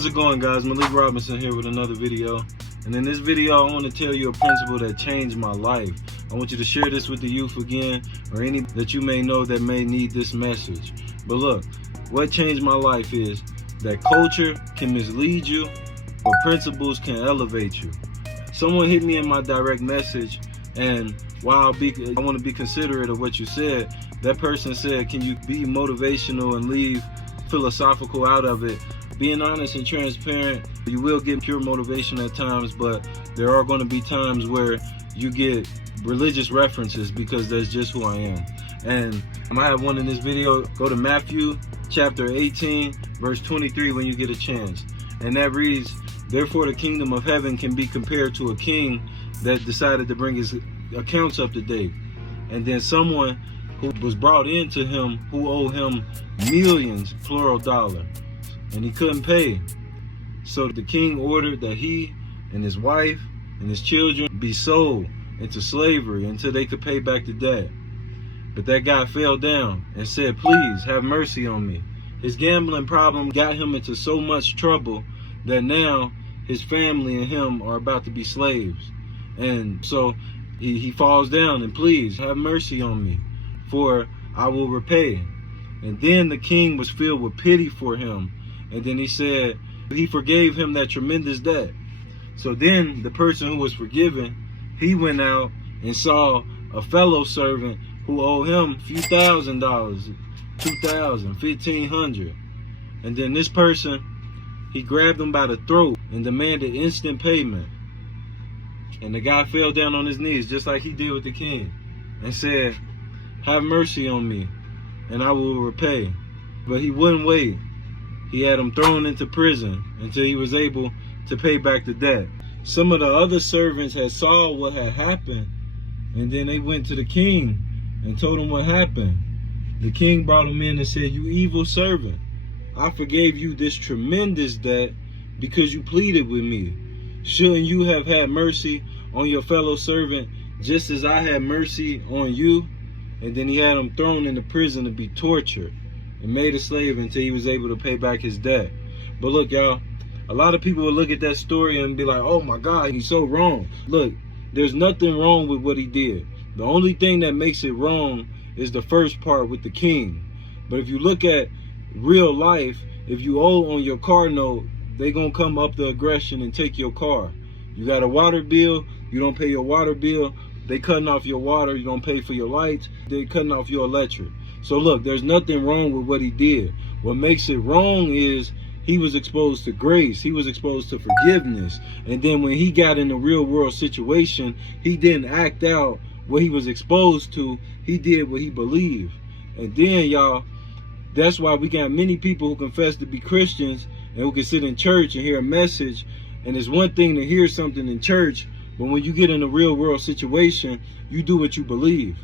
How's it going, guys? Malik Robinson here with another video. And in this video, I want to tell you a principle that changed my life. I want you to share this with the youth again, or any that you may know that may need this message. But look, what changed my life is that culture can mislead you, but principles can elevate you. Someone hit me in my direct message, and while I want to be considerate of what you said, that person said, can you be motivational and leave philosophical out of it? Being honest and transparent, you will get pure motivation at times, but there are going to be times where you get religious references because that's just who I am. And I might have one in this video. Go to Matthew chapter 18, verse 23 when you get a chance. And that reads, therefore the kingdom of heaven can be compared to a king that decided to bring his accounts up to date. And then someone who was brought into him who owed him millions, plural dollar, and he couldn't pay. So the king ordered that he and his wife and his children be sold into slavery until they could pay back the debt. But that guy fell down and said, please have mercy on me. His gambling problem got him into so much trouble that now his family and him are about to be slaves. And so he falls down and please have mercy on me, for I will repay. And then the king was filled with pity for him. And then he said, he forgave him that tremendous debt. So then the person who was forgiven, he went out and saw a fellow servant who owed him a few $1,000, $2,000, $1,500. And then this person, he grabbed him by the throat and demanded instant payment. And the guy fell down on his knees, just like he did with the king, and said, have mercy on me, and I will repay. But he wouldn't wait. He had him thrown into prison until he was able to pay back the debt. Some of the other servants had saw what had happened, and then they went to the king and told him what happened. The king brought him in and said, you evil servant, I forgave you this tremendous debt because you pleaded with me. Shouldn't you have had mercy on your fellow servant just as I had mercy on you? And then he had him thrown into prison to be tortured and made a slave until he was able to pay back his debt. But look, y'all, a lot of people will look at that story and be like, oh my God, he's so wrong. Look, there's nothing wrong with what he did. The only thing that makes it wrong is the first part with the king. But if you look at real life, if you owe on your car note, they gonna come up the aggression and take your car. You got a water bill, you don't pay your water bill, they cutting off your water, you don't pay for your lights, they cutting off your electric. So look, there's nothing wrong with what he did. What makes it wrong is he was exposed to grace. He was exposed to forgiveness. And then when he got in a real world situation, he didn't act out what he was exposed to. He did what he believed. And then, y'all, that's why we got many people who confess to be Christians and who can sit in church and hear a message. And it's one thing to hear something in church, but when you get in a real world situation, you do what you believe.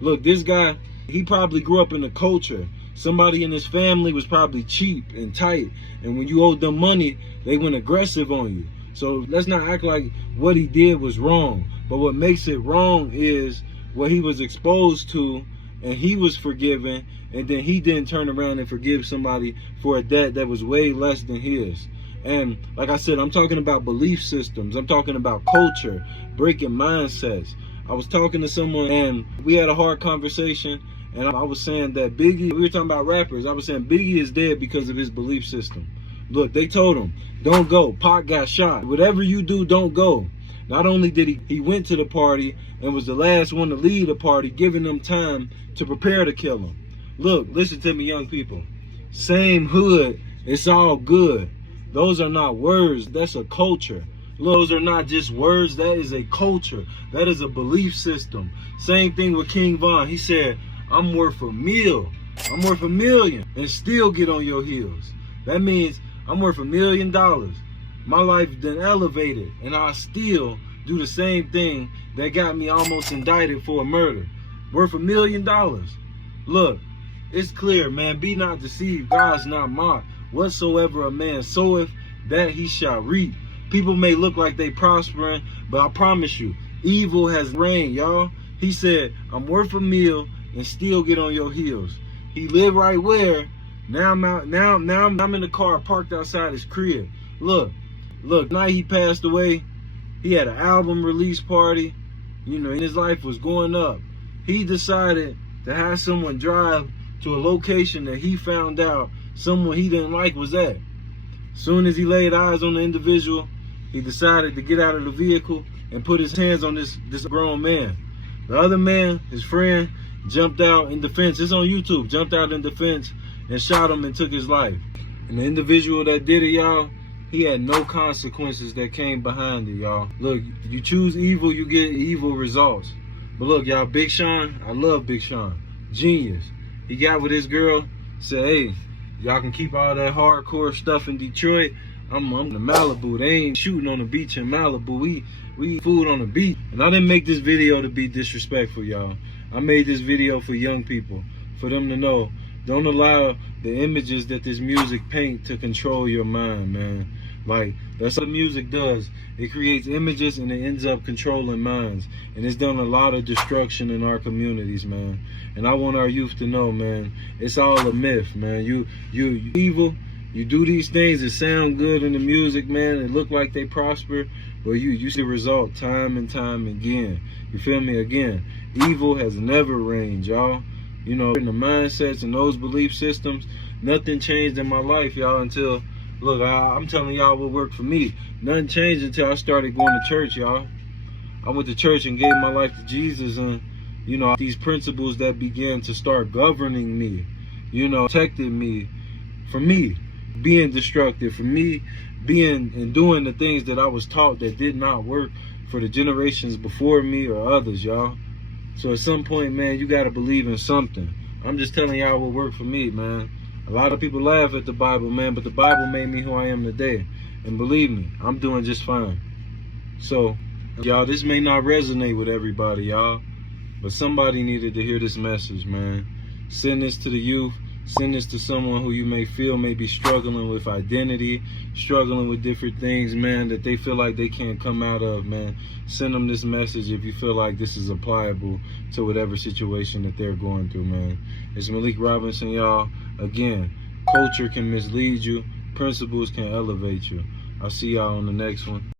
Look, this guy, he probably grew up in a culture. Somebody in his family was probably cheap and tight. And when you owed them money, they went aggressive on you. So let's not act like what he did was wrong. But what makes it wrong is what he was exposed to, and he was forgiven. And then he didn't turn around and forgive somebody for a debt that was way less than his. And like I said, I'm talking about belief systems. I'm talking about culture, breaking mindsets. I was talking to someone and we had a hard conversation. And I was saying that Biggie, we were talking about rappers. I was saying Biggie is dead because of his belief system. Look, they told him, don't go. Pac got shot. Whatever you do, don't go. Not only did he went to the party and was the last one to lead the party, giving them time to prepare to kill him. Look, listen to me, young people. Same hood, it's all good. Those are not words, that's a culture. Those are not just words, that is a culture. That is a belief system. Same thing with King Von. He said, I'm worth $1 million. I'm worth $1 million and still get on your heels. That means I'm worth $1 million. My life done elevated and I still do the same thing that got me almost indicted for a murder. Worth $1 million. Look, it's clear, man. Be not deceived. God's not mocked. Whatsoever a man soweth, that he shall reap. People may look like they prospering, but I promise you, evil has reigned, y'all. He said, I'm worth $1 million and still get on your heels. He lived right where? Now I'm out. Now I'm in the car parked outside his crib. Look, night he passed away. He had an album release party. You know, and his life was going up. He decided to have someone drive to a location that he found out someone he didn't like was at. Soon as he laid eyes on the individual, he decided to get out of the vehicle and put his hands on this grown man. The other man, his friend, jumped out in defense. It's on YouTube. Jumped out in defense and shot him and took his life. And the individual that did it, y'all, he had no consequences that came behind it, y'all. Look, you choose evil, you get evil results. But look, y'all, Big Sean, I love Big Sean. Genius. He got with his girl, said, hey, y'all can keep all that hardcore stuff in Detroit. I'm in Malibu. They ain't shooting on the beach in Malibu. We eat food on the beach. And I didn't make this video to be disrespectful, y'all. I made this video for young people, for them to know, don't allow the images that this music paint to control your mind, man. Like, that's what the music does. It creates images and it ends up controlling minds. And it's done a lot of destruction in our communities, man. And I want our youth to know, man, it's all a myth, man. You evil, you do these things that sound good in the music, man, and look like they prosper, but you see the result time and time again. You feel me? Again, evil has never reigned, y'all. You know, in the mindsets and those belief systems, nothing changed in my life, y'all, until, look, I'm telling y'all what worked for me. Nothing changed until I started going to church, y'all. I went to church and gave my life to Jesus, and, you know, these principles that began to start governing me, you know, protecting me from me being destructive, for me being and doing the things that I was taught that did not work for the generations before me or others, y'all. So at some point, man, you got to believe in something. I'm just telling y'all what worked for me, man. A lot of people laugh at the Bible, man, but the Bible made me who I am today. And believe me, I'm doing just fine. So, y'all, this may not resonate with everybody, y'all, but somebody needed to hear this message, man. Send this to the youth. Send this to someone who you may feel may be struggling with identity, struggling with different things, man, that they feel like they can't come out of, man. Send them this message if you feel like this is applicable to whatever situation that they're going through, man. It's Malik Robinson, y'all. Again, culture can mislead you. Principles can elevate you. I'll see y'all on the next one.